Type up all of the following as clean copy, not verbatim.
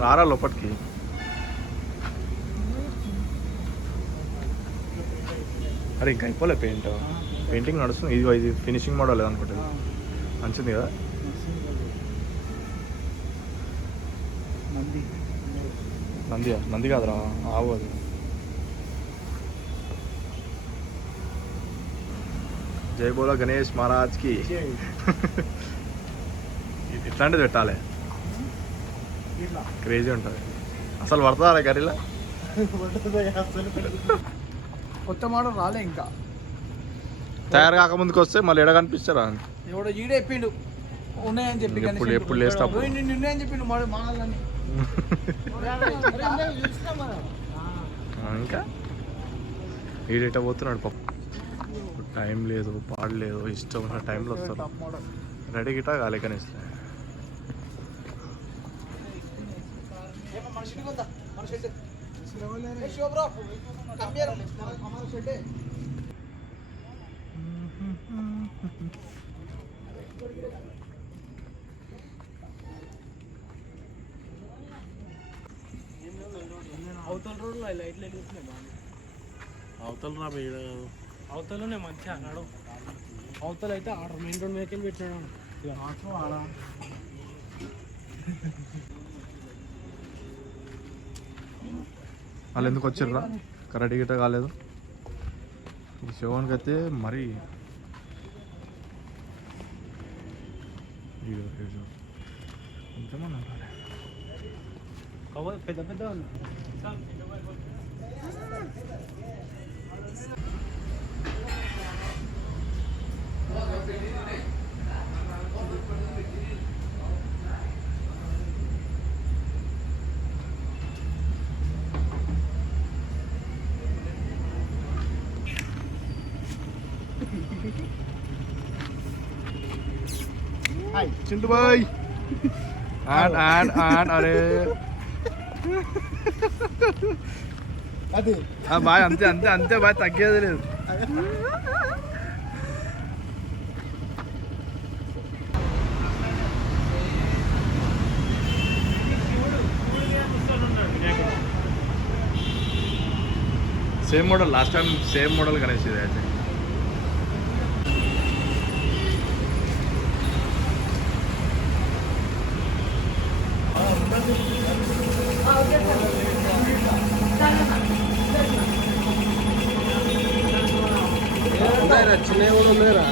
రారా లోపలికి. అరే ఇంకా అయిపోలే పెయింటింగ్ నడుస్తుంది. ఇది ఫినిషింగ్ మోడల్ అనుకుంటుంది. మంచిది కదా. నంది కాదురా, ఆవు అది. జై బోలో గణేష్ మహారాజ్కి. ఇట్లాంటిది పెట్టాలి, క్రేజీ ఉంటుంది. అసలు పడుతుందా కర్రీలా? కొత్త మోడల్ రాలే ఇంకా, తయారు కాకముందుకు వస్తే మళ్ళీ ఎడ కనిపిస్తారా? ఎవడో ఈడే చెప్పిండు ఉన్నాయని చెప్పి. ఎప్పుడు లేస్తా ఉన్నాయని చెప్పిండు మోడల్ అని. ఇంకా ఈడేట పోతున్నాడు పాప. టైం లేదు, పాడలేదు, ఇష్టం ఉన్న టైంలో వస్తారు. రెడీ గిటా కాలే కనీసం. అవతల రోడ్లో లైట్లు వెలుగుతున్నాయి బాగా. అవతల రా బయట కాదు, అవతలనే మంచిగా అన్నాడు. అవతల అయితే ఆడ మెయిన్ రోడ్ మీదకి పెట్టినాడు. వాళ్ళు ఎందుకు వచ్చిర్రా? కరెక్ట్ గిట్ట కాలేదు. ఈ శివానికి అయితే మరీ ఇంతమంది ఉంటారు. పెద్ద పెద్ద చింటూ బాయ్. అరే అది బాయ్, అంతే అంతే అంతే బాయ్, తగ్గేది లేదు. Same model, last time same model Ganesh ఇది అయితే. చిన్న కూడా ఉన్నారా?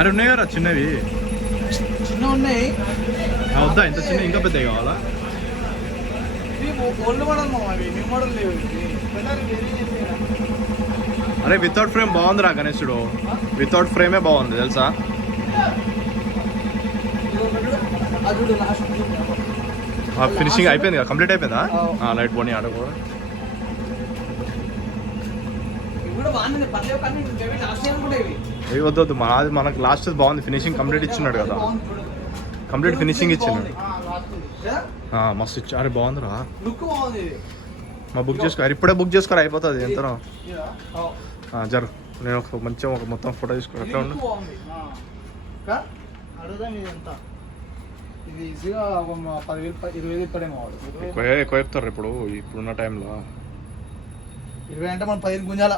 అరే ఉన్నాయి కదా చిన్నవి, చిన్న ఉన్నాయి. వద్దా ఇంత చిన్న, ఇంకా పెద్దవి కావాలా? ఓల్డ్ మోడల్ న్యూ మోడల్ లేవు. అరే వితౌట్ ఫ్రేమ్ బాగుందిరా గణేశుడు, వితౌట్ ఫ్రేమే బాగుంది తెలుసా. ఫినిషింగ్ అయిపోయింది కదా, కంప్లీట్ అయిపోయిందా? లైట్ పోనీ ఆడ కూడా. ఏ వద్దు, మనకు లాస్ట్ బాగుంది, ఫినిషింగ్ కంప్లీట్ ఇచ్చినాడు కదా, కంప్లీట్ ఫినిషింగ్ ఇచ్చినాడు. మస్తు ఇచ్చారు, బాగుందిరా. లుక్ బాగుంది. మా బుక్ చేసుకో ఇప్పుడే బుక్ చేసుకోరా అయిపోతుంది ఎంతనో జరు నేను ఒక మంచిగా ఒక మొత్తం ఫోటో తీసుకుని ఎట్లా ఉండు అడుగుదాం ఇది ఎంత ఇది ఈజీగా ఒక 10,000 20,000 ఇప్పుడేమో ఎక్కువ చెప్తారు ఇప్పుడున్న టైంలో 20 అంటే మనం 10 గుంజాల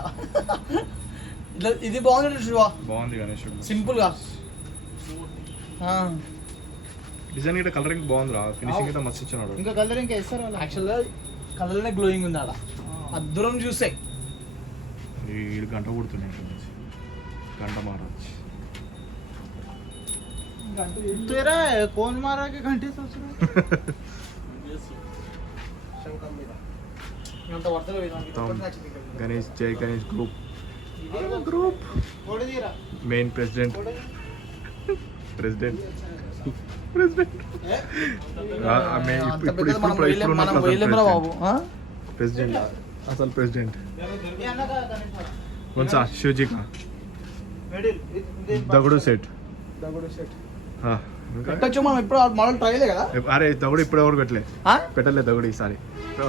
ఇట్లా ఇది బాగుంది శివ బాగుంది గణేష్ సింపుల్గా డిజైన్ గిట్ట కలరింగ్ బాగుందిరా ఫినిషింగ్ గిట్ట మస్తు ఇచ్చినాడు ఇంకా కలరింగ్ వేస్తారు వాళ్ళు యాక్చువల్గా కలర్నే గ్లోయింగ్ ఉంది ఆడ దూరం చూస్తే ఈ గంట కొడుతున్నాయి గంట మారచ్చు तेरा कौन मारा के घंटे सोच గణేష్ జై Ganesh group main president president అసలు ప్రెసిడెంట్ కొంచెం శివజీ దగుడు సెట్ పెట్టచ్చు మనం ఇప్పుడు మోడల్ ట్రై కదా అరే దగుడు ఇప్పుడు ఎవరు పెట్టలే దగుడు ఈసారి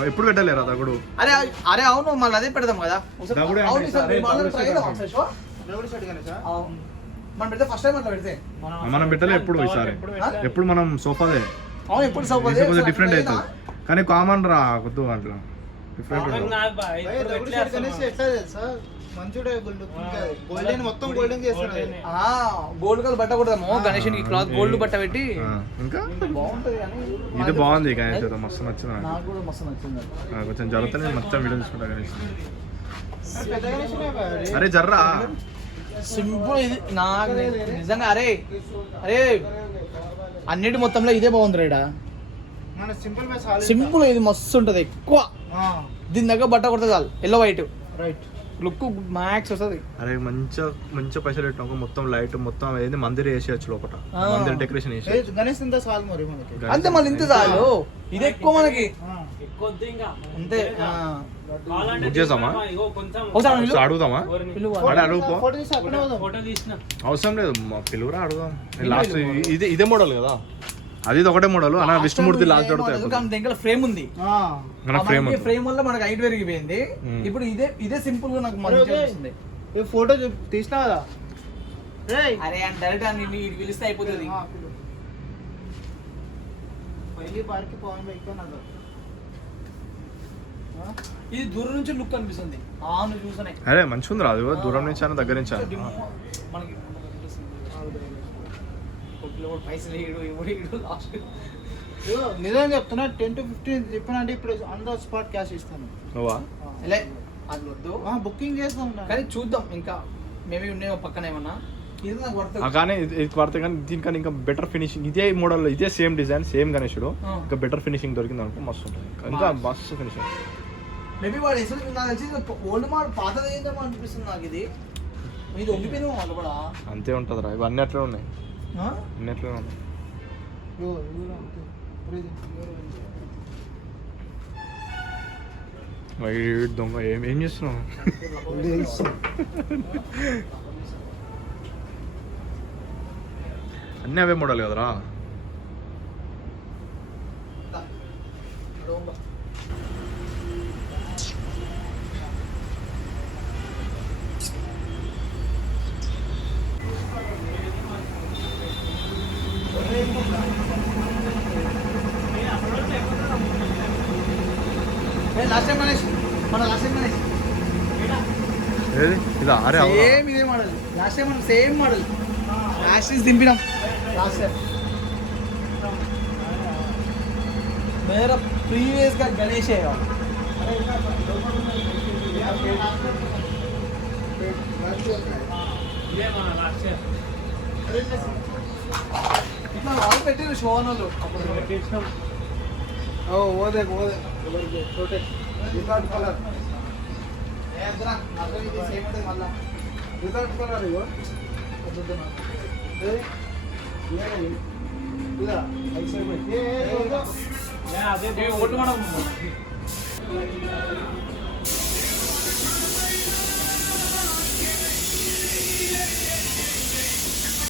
ఎప్పుడు పెట్టలేరా దగుడు అరే అరే అవును మళ్ళీ అదే పెడదాం కదా మనం పెట్టలే ఎప్పుడు ఈసారి ఎప్పుడు మనం సోఫాదే అవును ఎప్పుడు సోఫా డిఫరెంట్ అవుతుంది కానీ కామన్ రా కొద్దు అట్లా డిఫరెంట్ గోల్డ్ కలర్ బట్ట కొడదాము గణేష్ క్లాత్ గోల్డ్ బట్ట పెట్టి ఇంకా బాగుంటది ఇది బాగుంది గణేష్ మస్తు నచ్చింది నాకు కూడా మస్తు నచ్చింది కొంచెం జరుగుతుంది మొత్తం వీడియో తీసుకుంటా గణేష్ అరే జర్రా సింపుల్ ఇది నాకు నిజంగా అరే అరే అన్నిటి మొత్తంలో ఇదే బాగుంది రేడా సింపుల్ ఇది మస్తు ఉంటది ఎక్కువ దీని దగ్గర బట్ట కొడుతుంది చాలు yellow white right look max వస్తుంది అరే మంచిగా పైసలు పెట్టినా మొత్తం లైట్ మొత్తం ఏది మందిర్ వేసేయచ్చు లోపల మందిర్ డెకరేషన్ వేసి గణేష్ ఇంత చాలు మరి అంతే మళ్ళీ ఇంత చాలు ఇది ఎక్కువ మనకి అంతే బుక్ చేద్దామా అడుగుదామా అడుగుపో అవసరం లేదు పిలువురా అడుగుదాం లాస్ట్ ఇదే మోడల్ కదా అది ఒకటే మోడల్ అన్న విష్ణుమూర్తి లాస్ట్ అడుగుతాయి ఫ్రేమ్ ఉంది ఫ్రేమ్ వల్ల మనకి హైట్ పెరిగిపోయింది ఇప్పుడు ఇదే సింపుల్ గా నాకు మంచిగా ఫోటో తీసినా కదా అరే డైరెక్ట్ అని పిలిస్తే అయిపోతుంది ఇది దూరం నుంచి లుక్ అనిపిస్తుంది చూసానే అరే మంచిగా ఉంది రాదు దూరం నుంచి అయినా దగ్గర నుంచి మనకి నిజం చెప్తున్నా 10 to 15 చెప్పానంటే ఇప్పుడు ఆన్ ద స్పాట్ క్యాష్ ఇస్తాను అది వద్దు బుకింగ్ చేస్తాం కానీ చూద్దాం ఇంకా మేబీ ఉన్నాయో పక్కన ఏమన్నా కానీ ఇది పడితే కానీ దీనికన్నా ఇంకా బెటర్ ఫినిషింగ్ ఇదే మోడల్ ఇదే సేమ్ డిజైన్ సేమ్ గణేశుడు ఇంకా బెటర్ ఫినిషింగ్ దొరికింది అనుకో మస్తు ఉంటుంది ఇంకా మస్తు ఫినిషింగ్ మేబీ వాడు నాకు తెలిసి ఓల్డ్ మోడల్ పాతది ఏంటో అనిపిస్తుంది నాకు ఇది ఒంగిపోయిన వాళ్ళు కూడా అంతే ఉంటుంది రా ఇవన్నీ అట్లే ఉన్నాయి అన్నిట్లో ఉన్నాయి దొంగ ఏం చేస్తున్నావు అన్నీ అవే మోడల్ కదరా ఇదా అరే సేమ్ ఇదే మోడల్ లాస్ట్ టైం మనం సేమ్ మోడల్ లాస్ట్ దింపినాం లాస్ట్ టైం मेरा प्रीवियस का गणेश है ఇట్లా వాళ్ళు పెట్టారు షోనోలు वो देख छोटे विदाउट कलर ఏదరా నాకు ఇది సేమ్ అంటే మళ్ళా విదాउट కలర్ ఇగో వద్దునా ఇలా ఐసే ఏ అదే ఓల్డ్ మోడల్